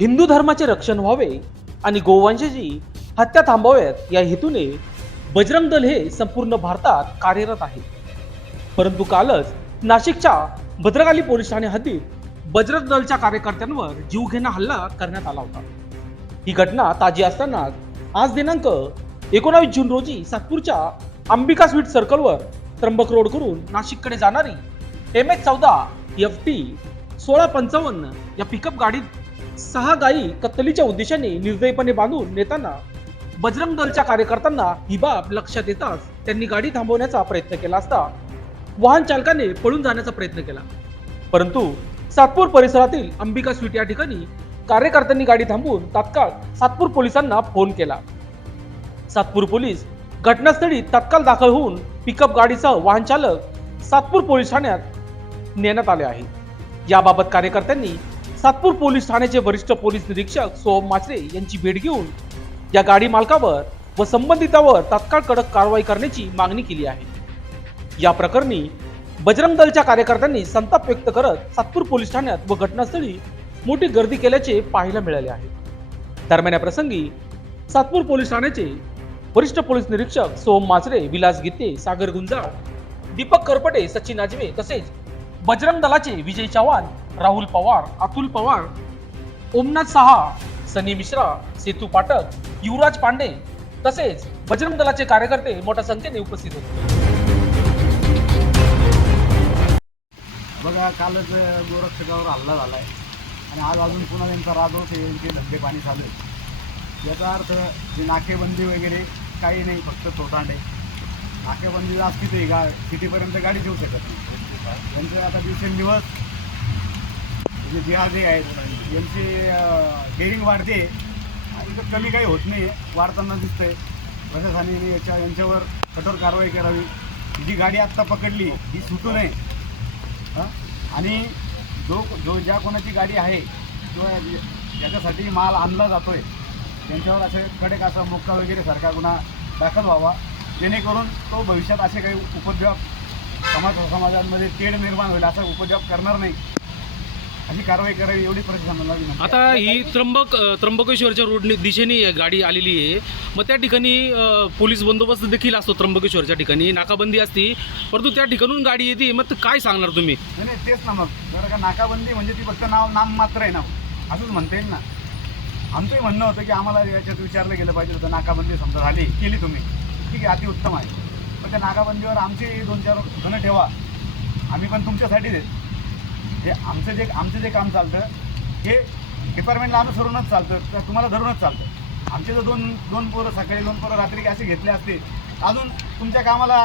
हिंदू धर्माचे रक्षण व्हावे आणि गोवंशाची हत्या थांबवाव्यात या हेतूने बजरंग दल हे संपूर्ण भारतात कार्यरत आहे परंतु कालच नाशिकच्या भद्रकाली पोलीस ठाणे हद्दीत बजरंग दलच्या कार्यकर्त्यांवर जीवघेणा हल्ला करण्यात आला होता. ही घटना ताजी असताना आज दिनांक एकोणावीस जून रोजी सातपूरच्या अंबिका स्वीट सर्कलवर त्र्यंबक रोड करून नाशिककडे जाणारी एम एच चौदा एफ टी सोळा पंचावन्न या पिकअप गाडीत सहा गायी कत्तलीच्या उद्देशाने निर्दयीपणे बांधून नेताना बजरंग दलच्या कार्यकर्त्यांना ही बाब लक्षात येताच त्यांनी गाडी थांबवण्याचा प्रयत्न केला असता वाहन चालकाने पळून जाण्याचा प्रयत्न केला. परंतु सातपूर परिसरातील अंबिका स्वीट या ठिकाणी कार्यकर्त्यांनी गाडी थांबवून तात्काळ सातपूर पोलिसांना फोन केला. सातपूर पोलीस घटनास्थळी तत्काळ दाखल होऊन पिकअप गाडीसह वाहन चालक सातपूर पोलीस ठाण्यात नेण्यात आले आहे. याबाबत कार्यकर्त्यांनी सातपूर पोलीस ठाण्याचे वरिष्ठ पोलीस निरीक्षक सोहम माचरे यांची भेट घेऊन या गाडी मालकावर व संबंधितावर तात्काळ कडक कारवाई करण्याची मागणी केली आहे. या प्रकरणी बजरंग दलच्या कार्यकर्त्यांनी संताप व्यक्त करत सातपूर पोलीस ठाण्यात व घटनास्थळी मोठी गर्दी केल्याचे पाहायला मिळाले आहे. दरम्यान या प्रसंगी सातपूर पोलीस ठाण्याचे वरिष्ठ पोलीस निरीक्षक सोम माचरे विलास गीते सागर गुंजाळ दीपक करपटे सचिन आजवे तसेच बजरंग दलाचे विजय चव्हाण राहुल पवार अतुल पवार ओमनाथ सहा सनी मिश्रा सेतू पाठक युवराज पांडे तसेच बजरंग दलाचे कार्यकर्ते मोठ्या संख्येने उपस्थित होते. बघा कालच गोरक्षकावर हल्ला झाला आहे आणि आज अजून पुन्हा त्यांचा राजवट यांचे धंदे पाणी चालू आहे याचा अर्थ जी नाकेबंदी वगैरे काही नाही फक्त तोटांड नाकेबंदी असती ते गा कितीपर्यंत गाडी घेऊ शकत नाही. त्यांचं आता दिवसेंदिवस जे जिहाजे आहेत यांची डेअरिंग वाढते. आणि तर कमी काही होत नाही वाढताना दिसतंय. प्रशासनाने याच्या यांच्यावर कठोर कारवाई करावी. जी गाडी आत्ता पकडली ही सुटू नये. आणि जो जो ज्या कोणाची गाडी आहे किंवा ज्याच्यासाठी माल आणला जातो आहे त्यांच्यावर असे कडक असा मुक्का वगैरे सारखा गुन्हा दाखल व्हावा. जेणेकरून तो भविष्यात असे काही उपद्रव समाज समाजांमध्ये तेढ निर्माण होईल असा उपद्रव करणार नाही. अशी कारवाई करावी एवढी आता ही त्र्यंबक त्र्यंबकेश्वरच्या रोड दिशेने गाडी आलेली आहे. मग त्या ठिकाणी पोलीस बंदोबस्त देखील असतो त्र्यंबकेश्वरच्या ठिकाणी. नाकाबंदी असती. परंतु त्या ठिकाणून गाडी येते. मग काय सांगणार तुम्ही? नाही तेच ना मग. जरा का नाकाबंदी म्हणजे ती फक्त नाव नाम मात्र आहे ना. असंच म्हणता येईल ना. आमचंही म्हणणं होतं की आम्हाला याच्यात विचारलं गेलं पाहिजे होतं. नाकाबंदी समजा झाली केली तुम्ही. ठीक आहे अतिउत्तम आहे. पण त्या नाकाबंदीवर आमचे दोन चार जण ठेवा. आम्ही पण तुमच्यासाठीच आहेत हे आमचं जे आमचं जे काम चालतं हे डिपार्टमेंटला अनुसरूनच चालतं. तर तुम्हाला धरूनच चालतं. आमचे जर दोन दोन पोरं सकाळी दोन पोरं रात्री असे घेतले असते. अजून तुमच्या कामाला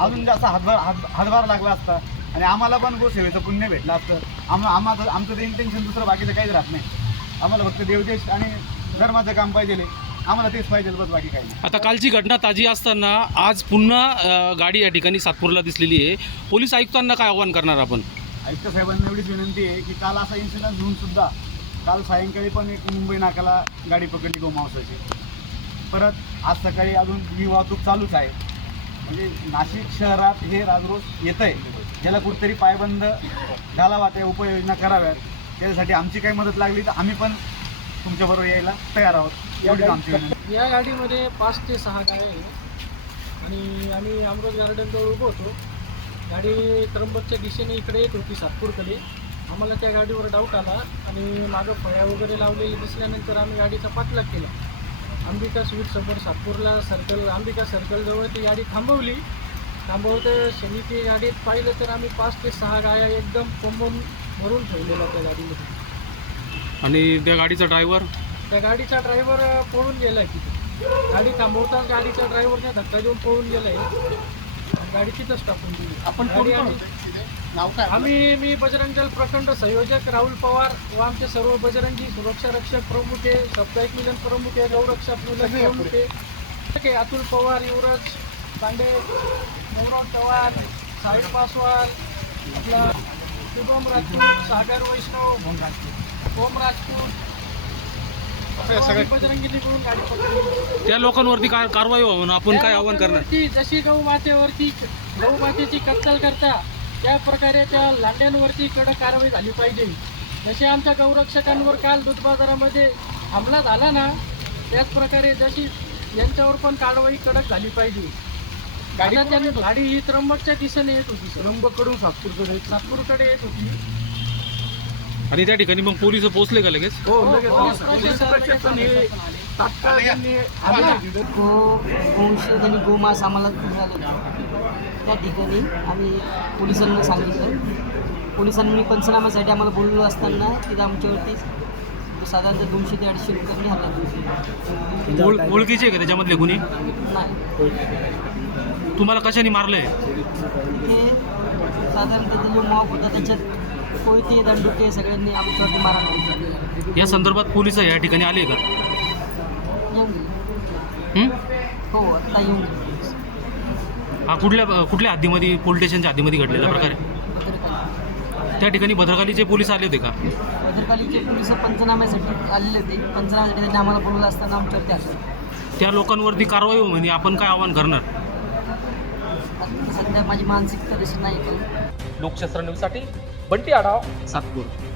अजून जास्त हातभार हात हातभार लागला असता. आणि आम्हाला पण गोसेवेचं पुण्य भेटलं असतं. आम आम्हाला आमचं ते इंटेन्शन दुसरं बाकीचं काहीच राहत नाही. आम्हाला फक्त देवदेश आणि धर्माचं काम पाहिजे आम्हाला तेच पाहिजे बस बाकी काही आता कालची घटना ताजी असताना आज पुन्हा गाडी या ठिकाणी सातपूरला दिसलेली आहे. पोलीस आयुक्तांना काय आव्हान करणार आपण? आयुक्त साहेबांना एवढीच विनंती आहे की काल असा इन्सिडन्स होऊन सुद्धा काल सायंकाळी पण एक मुंबई नाकाला गाडी पकडली गोमावसाची परत आज सकाळी अजून ही वाहतूक चालूच आहे. म्हणजे नाशिक शहरात हे राजरोज येत आहे ज्याला कुठेतरी पायबंद घालावा त्या उपाययोजना कराव्यात त्याच्यासाठी आमची काही मदत लागली तर आम्ही पण तुमच्याबरोबर यायला तयार आहोत. एवढीच आमची विनंती. या गाडीमध्ये पाच ते सहा गाड्या आहे आणि आम्ही अमृत गार्डनजवळ उभं होतो. गाडी त्र्यंबकच्या दिशेने इकडे येत होती सातपूरकडे. आम्हाला त्या गाडीवर डाऊट आला आणि मागं फळ्या वगैरे लावलेली दिसल्यानंतर आम्ही गाडीचा पाठलाग केला. अंबिका स्वीट समोर सातपूरला सर्कल अंबिका सर्कलजवळ ती गाडी थांबवली. थांबवते शनी ती गाडीत पाहिलं तर आम्ही पाच ते सहा गाड्या एकदम कोंबून भरून ठेवलेल्या त्या गाडीमध्ये. आणि त्या गाडीचा ड्रायव्हर त्या गाडीचा ड्रायव्हर पळून गेलाय तिथे. गाडी थांबवताच गाडीचा ड्रायव्हरने धक्का देऊन पळून गेलाय. गाडी तिथंच टाकून दिली. आपण कोण आम्ही- नाव काय आम्ही मी बजरंग दल प्रखंड संयोजक राहुल पवार व आमचे सर्व बजरंगी सुरक्षा रक्षक प्रमुख आहे साप्ताहिक मिलन प्रमुख आहे गौरक्षक मिलन प्रमुख आहे. ठीक आहे, अतुल पवार युवराज पांडे गौरव चव्हाण साहिल पासवान आपला शुभम राजपूत सागर वैष्णव ओम राजपूत त्या लोकांवरती काय कारवाई व्हावं आपण काय आव्हान करणार? जशी गौमातेवरती गौमातेची कत्तल करता त्या प्रकारे त्या लांड्यांवरती कडक कारवाई झाली पाहिजे. जसे आमच्या गौरक्षकांवर काल दूध बाजारामध्ये हमला झाला ना त्याच प्रकारे जशी यांच्यावर पण कारवाई कडक झाली पाहिजे. गाडी गाडी ही त्र्यंबकच्या दिशेने येत होती त्र्यंबककडून सातपूरकडे नागपूरकडे येत होती. आणि त्या ठिकाणी मग पोलीस पोहोचले का लगेच? हो हो, लगेच. हो, पोलीस हो, प्रशासन हे तात्काळ त्यांनी आले. तिथं. गो गोवंशज आणि गोमांस आम्हाला. त्या ठिकाणी आम्ही पोलिसांना सांगितलं. पोलिसांनी पंचनाम्यासाठी आम्हाला बोललो असताना तिथं आमच्यावरती साधारणतः दोनशे ते अडीचशे रुपयांनी हल्ला. ओळ- ओळखीचे आहे का त्याच्यामधले गुन्हे? नाही. तुम्हाला कशाने मारलंय? तिथे साधारणतः जो मॉप होता. त्याच्यात कोयते दंडुके सगळ्यांनी आमच्यावरती मारा या संदर्भात पोलीस या ठिकाणी आले का? येऊन गेले. हं? हो आत्ता येऊन गेले. हा कुठल्या कुठल्या हद्दीमध्ये पोलीस स्टेशनच्या हद्दीमध्ये घडलेला प्रकार आहे? भद्रकाली. त्या ठिकाणी भद्रकालीचे पोलीस आले होते का? भद्रकालीचे पोलीस पंचनाम्यासाठी आलेले होते. पंचनाम्यासाठी त्यांनी आम्हाला बोलवलं असताना आमच्यावरती आले. त्या लोकांवरती कारवाई हो म्हणजे आपण काय आव्हान करणार? आता सध्या माझी मानसिकता तशी नाही लोकशास्त्र न्यूजसाठी बंटी आढाव. सातपूर.